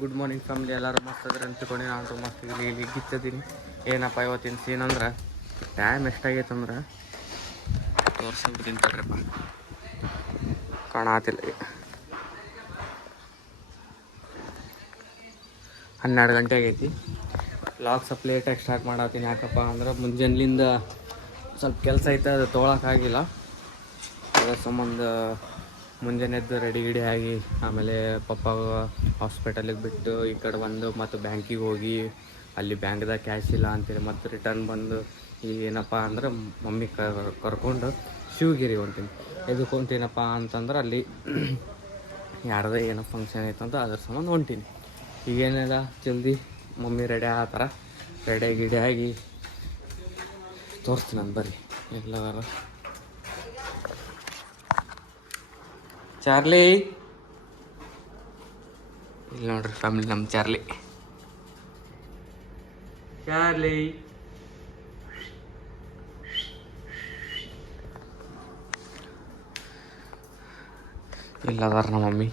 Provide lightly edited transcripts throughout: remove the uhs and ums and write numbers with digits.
Good morning family. ಎಲ್ಲರೂ ಮಸ್ತ್ ಅದ್ರ ಅಂದ್ಕೊಂಡು ನಾನು ಮಸ್ತ್ ಇಲ್ಲಿ ಗಿತ್ತಿದ್ದೀನಿ. ಏನಪ್ಪ ಇವತ್ತಿನ ಸೀನ್ ಅಂದ್ರೆ ಟೈಮ್ ಎಷ್ಟಾಗೈತೆ ಅಂದ್ರೆ ತೋರ್ಸ್ಬಿಡ್ತೀನಿ ತಡ್ರಪ್ಪ, ಕಾಣತಿಲ್ಲ. 12 ಗಂಟೆ ಆಗೈತಿ. ಲಾಗ್ ಸ್ವಲ್ಪ ಲೇಟಾಗಿ ಸ್ಟಾರ್ಟ್ ಮಾಡತ್ತೀನಿ. ಯಾಕಪ್ಪ ಅಂದ್ರೆ ಮುಂಜಾನೆಲಿಂದ ಸ್ವಲ್ಪ ಕೆಲಸ ಐತೆ, ಅದು ತೊಗೊಳಕ್ಕಾಗಿಲ್ಲ. ಅದರ ಸಂಬಂಧ ಮುಂಜಾನೆ ಎದ್ದು ರೆಡಿ ಗಿಡಿ ಆಗಿ ಆಮೇಲೆ ಪಪ್ಪ ಹಾಸ್ಪಿಟಲಿಗೆ ಬಿಟ್ಟು ಈ ಕಡೆ ಬಂದು ಮತ್ತು ಬ್ಯಾಂಕಿಗೆ ಹೋಗಿ ಅಲ್ಲಿ ಬ್ಯಾಂಕ್ದಾಗ ಕ್ಯಾಶ್ ಇಲ್ಲ ಅಂತೇಳಿ ಮತ್ತು ರಿಟರ್ನ್ ಬಂದು ಈಗ ಏನಪ್ಪ ಅಂದ್ರೆ ಮಮ್ಮಿ ಕರ್ಕೊಂಡು ಶಿವಗಿರಿ ಹೊಂಟೀನಿ. ಎದಕ್ಕೆ ಹೊಂಟೀನಪ್ಪ ಅಂತಂದ್ರೆ ಅಲ್ಲಿ ಯಾರದೇ ಏನೋ ಫಂಕ್ಷನ್ ಐತಂತ ಅದ್ರ ಸಂಬಂಧ ಹೊಂಟೀನಿ. ಈಗೇನೆಲ್ಲ ಜಲ್ದಿ ಮಮ್ಮಿ ರೆಡಿ ಆಗತ್ತಾರ. ರೆಡಿ ಗಿಡಿ ಆಗಿ ತೋರಿಸ್ತೀನಿ ನಾನು, ಬರ್ರಿ ಎಲ್ಲದಾರ. ಚಾರ್ಲಿ ಇಲ್ಲಿ ನೋಡ್ರಿ ಫ್ಯಾಮಿಲಿ, ನಮ್ಮ ಚಾರ್ಲಿ ಇಲ್ಲದಾರ ನಮ್ಮ ಮಮ್ಮಿ.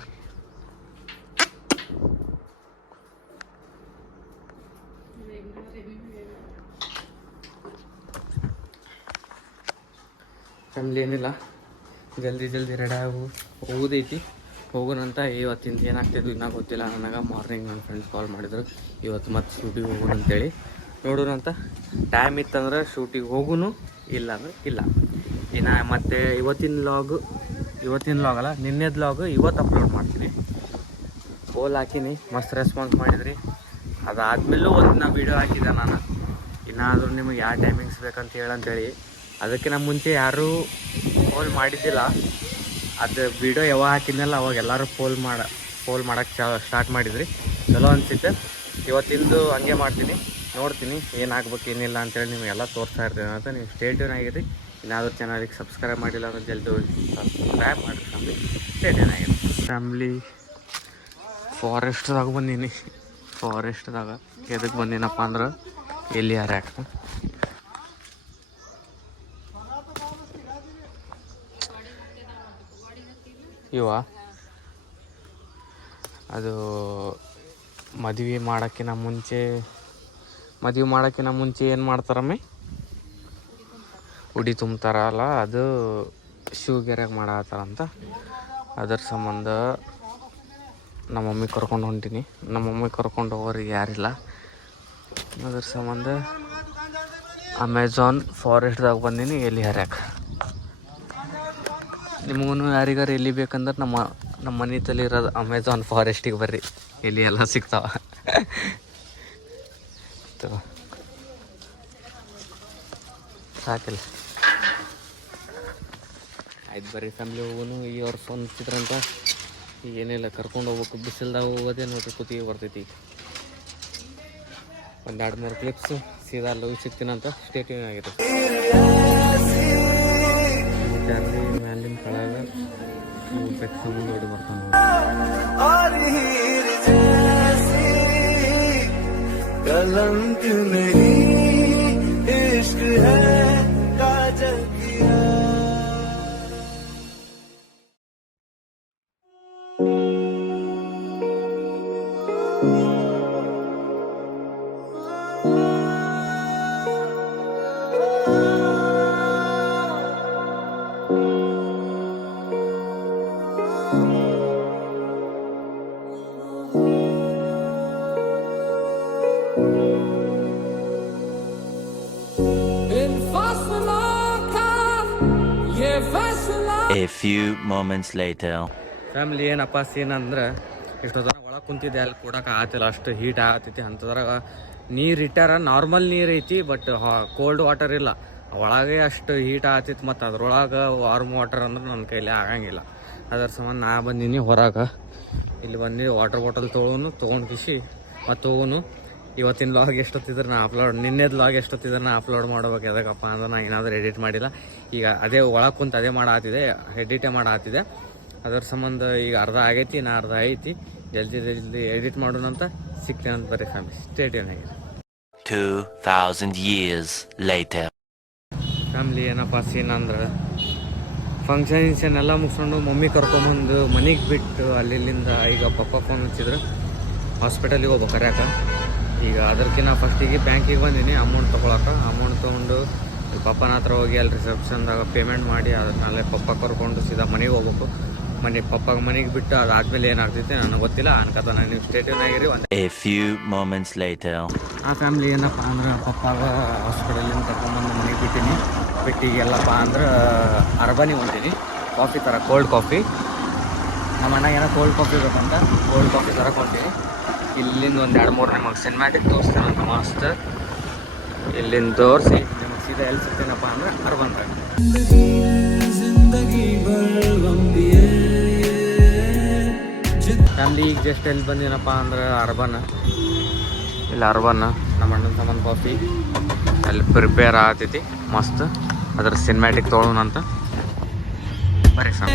ಫ್ಯಾಮಿಲಿ ಏನಿಲ್ಲ, ಜಲ್ದಿ ರೆಡಿ ಹೋಗೋದೈತಿ. ಹೋಗೋಣಂತ. ಇವತ್ತಿಂದ ಏನಾಗ್ತಿದ್ದು ಇನ್ನೂ ಗೊತ್ತಿಲ್ಲ ನನಗೆ. ಮಾರ್ನಿಂಗ್ ನನ್ನ ಫ್ರೆಂಡ್ಸ್ ಕಾಲ್ ಮಾಡಿದ್ರು, ಇವತ್ತು ಮತ್ತೆ ಶೂಟಿಗೆ ಹೋಗೋಣ ಅಂತೇಳಿ. ನೋಡೋಣಂತ. ಟೈಮ್ ಇತ್ತಂದ್ರೆ ಶೂಟಿಗೆ ಹೋಗೋನು, ಇಲ್ಲ ಅಂದ್ರೆ ಇಲ್ಲ. ಇನ್ನು ಮತ್ತು ಇವತ್ತಿನ ಲಾಗ್ ಅಲ್ಲ, ನಿನ್ನೆದು ಲಾಗ್ ಇವತ್ತು ಅಪ್ಲೋಡ್ ಮಾಡ್ತೀನಿ. ಪೋಲ್ ಹಾಕೀನಿ, ಮಸ್ತ್ ರೆಸ್ಪಾನ್ಸ್ ಮಾಡಿದ್ರಿ. ಅದಾದಮೇಲೂ ಒಂದು ವೀಡಿಯೋ ಹಾಕಿದ್ದೆ ನಾನು. ಇನ್ನಾದರೂ ನಿಮಗೆ ಯಾವ ಟೈಮಿಂಗ್ಸ್ ಬೇಕಂತ ಹೇಳಂತೇಳಿ. ಅದಕ್ಕಿಂತ ಮುಂಚೆ ಯಾರೂ ಪೋಲ್ ಮಾಡಿದ್ದಿಲ್ಲ. ಅದು ವೀಡಿಯೋ ಯಾವಾಗ ಹಾಕಿದ್ನಲ್ಲ ಅವಾಗ ಎಲ್ಲರೂ ಪೋಲ್ ಮಾಡೋಕ್ಕೆ ಸ್ಟಾರ್ಟ್ ಮಾಡಿದ್ರಿ. ಚಲೋ ಅನಿಸಿತ್ತೆ. ಇವತ್ತಿಂದು ಹಂಗೆ ಮಾಡ್ತೀನಿ, ನೋಡ್ತೀನಿ ಏನಾಗ್ಬೇಕು ಏನಿಲ್ಲ ಅಂತೇಳಿ ನಿಮಗೆಲ್ಲ ತೋರಿಸ್ತಾ ಇರ್ತೀನಿ ಅಂತ. ನೀವು ಸ್ಟೇಟ್ಯೂನ್ ಆಗಿರಿ. ಇನ್ನಾದರೂ ಚಾನಲಿಗೆ ಸಬ್ಸ್ಕ್ರೈಬ್ ಮಾಡಿಲ್ಲ ಅಂದ್ರೆ ಜಲ್ದಿ ಸಬ್ಸ್ಕ್ರೈಬ್ ಮಾಡಿರಿ ಫ್ಯಾಮಿಲಿ. ಸ್ಟೇಟ್ಯೂನ್ ಆಗಿರಿ ಫ್ಯಾಮಿಲಿ. ಫಾರೆಸ್ಟ್ದಾಗ ಬಂದೀನಿ. ಫಾರೆಸ್ಟ್ದಾಗ ಎದಕ್ಕೆ ಬಂದೀನಪ್ಪ ಅಂದ್ರೆ ಎಲ್ಲಿ ಹರ್ಯಾಕ. ಅದು ಮದುವೆ ಮಾಡೋಕ್ಕಿಂತ ಮುಂಚೆ ಏನು ಮಾಡ್ತಾರಮ್ಮೆ, ಉಡಿ ತುಂಬ್ತಾರಲ್ಲ, ಅದು ಶಿವಗೆರೆಗೆ ಮಾಡತ್ತಾರಂತ. ಅದ್ರ ಸಂಬಂಧ ನಮ್ಮ ಮಮ್ಮಿ ಕರ್ಕೊಂಡು ಹೊಂಟೀನಿ. ನಮ್ಮ ಮಮ್ಮಿ ಕರ್ಕೊಂಡು ಹೋಗೋರಿಗೆ ಯಾರಿಲ್ಲ. ಅದ್ರ ಸಂಬಂಧ ಅಮೆಝಾನ್ ಫಾರೆಸ್ಟ್ದಾಗ ಬಂದೀನಿ ಎಲ್ಲಿ ಹರ್ಯಾಕ. ನಿಮಗೂ ಯಾರಿಗಾರು ಎಲ್ಲಿ ಬೇಕಂದ್ರೆ ನಮ್ಮ ಮನೆ ತಲಿರೋದು ಅಮೆಝಾನ್ ಫಾರೆಸ್ಟಿಗೆ ಬರ್ರಿ, ಎಲ್ಲಿ ಎಲ್ಲ ಸಿಗ್ತಾವ. ಸಾಕಿಲ್ಲ, ಆಯ್ತು ಬರ್ರಿ ಫ್ಯಾಮಿಲಿ ಹೋಗೋನು. ಈ ಅವ್ರು ಫೋನ್ ಹಚ್ಚಿದ್ರಂತ. ಈಗ ಏನಿಲ್ಲ, ಕರ್ಕೊಂಡು ಹೋಗ್ಬೇಕು. ಬಿಸಿಲ್ದಾಗ ಹೋಗೋದೇ ನೋಡ್ರಿ, ಕುತ್ತಿಗೆ ಬರ್ತೈತಿ. ಒಂದು 2-3 ಕ್ಲಿಪ್ಸು ಸೀದಾ ಲವ್ ಸಿಗ್ತೀನಂತ. ಸ್ಟೇಟ್ಯೂನ್ ಆಗಿರುತ್ತೆ. ಮ್ಯಾಲಿನ ಕೆಳಗ ಬೆಕ್ಕ ಮುಂದೋಡಿ ಬರ್ತಾನೆ. A few moments later. Family ಏನಪ್ಪ ಸೀನ್ ಅಂದ್ರೆ, ಇಷ್ಟೊತ್ತರ ಒಳಗೆ ಕುಂತಿದ್ದೆ, ಅಲ್ಲಿ ಕೊಡೋಕೆ ಆಗತ್ತಿಲ್ಲ, ಅಷ್ಟು ಹೀಟ್ ಆಗತ್ತೈತಿ. ಅಂಥದ್ರಾಗ ನೀರು ಇಟ್ಟಾರ, ನಾರ್ಮಲ್ ನೀರು ಐತಿ, ಬಟ್ ಕೋಲ್ಡ್ ವಾಟರ್ ಇಲ್ಲ. ಒಳಗೆ ಅಷ್ಟು ಹೀಟ್ ಆಗತ್ತೈತಿ. ಮತ್ತು ಅದ್ರೊಳಗೆ ವಾರ್ಮ್ ವಾಟರ್ ಅಂದ್ರೆ ನನ್ನ ಕೈಲಿ ಆಗಂಗಿಲ್ಲ. ಅದ್ರ ಸಂಬಂಧ ನಾ ಬಂದೀನಿ ಹೊರಗೆ. ಇಲ್ಲಿ ಬಂದು ವಾಟರ್ ಬಾಟಲ್ ತೊಗೊಂಡು ಕಿಸಿ ಮತ್ತು ಹೋಗೋನು. ಇವತ್ತಿನ ಲಾಗ್ ಎಷ್ಟೊತ್ತಿದ್ರೆ ನಿನ್ನೆದು ಲಾಗ್ ಎಷ್ಟೊತ್ತಿದ್ರೆ ನಾ ಅಪ್ಲೋಡ್ ಮಾಡ್ಬೇಕು. ಎದಕ್ಕಪ್ಪ ಅಂದ್ರೆ ನಾನು ಏನಾದರೂ ಎಡಿಟ್ ಮಾಡಿಲ್ಲ. ಈಗ ಅದೇ ಒಳಗೆ ಕುಂತು ಅದೇ ಮಾಡಾತಿದೆ, ಎಡಿಟೇ ಮಾಡಾತಿದೆ. ಅದ್ರ ಸಂಬಂಧ ಈಗ ಅರ್ಧ ಆಗೈತಿ, ನಾ ಅರ್ಧ ಐತಿ. ಜಲ್ದಿ ಎಡಿಟ್ ಮಾಡೋಣ ಅಂತ ಸಿಗ್ತೇನೆ ಅಂತ ಬರ್ರಿ ಫ್ಯಾಮಿಲಿ. ಸ್ಟೇಟ್ಯೂನ್ ಆಗಿದೆ. 2000 years later. ಫ್ಯಾಮಿಲಿ ಏನಪ್ಪ ಸೀನ್ ಅಂದ್ರೆ, ಫಂಕ್ಷನ್ ಎಲ್ಲ ಮುಗಿಸ್ಕೊಂಡು ಮಮ್ಮಿ ಕರ್ಕೊಂಬಂದು ಮನೆಗೆ ಬಿಟ್ಟು ಅಲ್ಲಿಂದ ಈಗ ಪಪ್ಪ ಫೋನ್ ಹಚ್ಚಿದ್ರು. ಹಾಸ್ಪಿಟಲಿಗೆ ಹೋಗ್ಬೇಕು ಕರ್ಯಾಕ. ಈಗ ಅದಕ್ಕಿಂತ ಫಸ್ಟಿಗೆ ಬ್ಯಾಂಕಿಗೆ ಬಂದೀನಿ ಅಮೌಂಟ್ ತೊಗೊಳಕ್ಕೆ. ಅಮೌಂಟ್ ತೊಗೊಂಡು ಪಪ್ಪನ ಹತ್ರ ಹೋಗಿ ಅಲ್ಲಿ ರಿಸೆಪ್ಷನ್ದಾಗ ಪೇಮೆಂಟ್ ಮಾಡಿ ಅದನ್ನೆಲ್ಲ ಪಪ್ಪ ಕರ್ಕೊಂಡು ಸೀದಾ ಮನೆಗೆ ಹೋಗ್ಬೇಕು. ಪಪ್ಪಾಗ ಮನೆಗೆ ಬಿಟ್ಟು ಅದಾದ್ಮೇಲೆ ಏನಾಗ್ತೈತೆ ನನಗೆ ಗೊತ್ತಿಲ್ಲ. ಅನ್ಕತ ನೀವು ಸ್ಟೇಟಿವ್ನಾಗಿರಿ. A few moments later. ಆ ಫ್ಯಾಮ್ಲಿ ಏನಪ್ಪ ಅಂದ್ರೆ ಪಪ್ಪಾಗ ಹಾಸ್ಪಿಟಲಿಂದ ಕರ್ಕೊಂಬಂದು ಮನೆಗೆ ಬಿಟ್ಟಿನಿ. ಬಿಟ್ಟಿಗೆಲ್ಲಪ್ಪ ಅಂದ್ರೆ ಅರ್ಬನಿ ಹೊಂಟೀನಿ ಕಾಫಿ ಥರ, ಕೋಲ್ಡ್ ಕಾಫಿ. ನಮ್ಮ ಅಣ್ಣ ಏನೋ ಕೋಲ್ಡ್ ಕಾಫಿ ಬೇಕಂತ ಕೋಲ್ಡ್ ಕಾಫಿ ತರಕ್ಕೆ ಹೊಂಟೀನಿ. ಇಲ್ಲಿಂದ ಒಂದು 2-3 ನಿಮಗೆ ಸಿನಿಮ್ಯಾಟಿಕ್ ತೋರಿಸ್ತೇನಂತ ಮಸ್ತ್. ಇಲ್ಲಿಂದ ತೋರಿಸಿ ನಿಮಗೆ ಸೀದಾ ಎಲ್ಲಿ ಸಿಗ್ತೇನಪ್ಪ ಅಂದ್ರೆ ಅರ್ಬನ್ದಾಗ. ಫ್ಯಾಮ್ಲಿ ಈಗ ಜಸ್ಟ್ ಎಲ್ಲಿ ಬಂದಿನಪ್ಪ ಅಂದ್ರೆ ಅರ್ಬನ್. ಇಲ್ಲಿ ಅರ್ಬನ್ ನಮ್ಮ ಅಣ್ಣನ ಸಂಬಂಧ ಕಾಫಿ ಅಲ್ಲಿ ಪ್ರಿಪೇರ್ ಆಗತೈತಿ ಮಸ್ತ್. ಅದ್ರ ಸಿನಿಮ್ಯಾಟಿಕ್ ತೊಗೊಳೋಣಂತ ಬರ್ರಿ ಸರ್.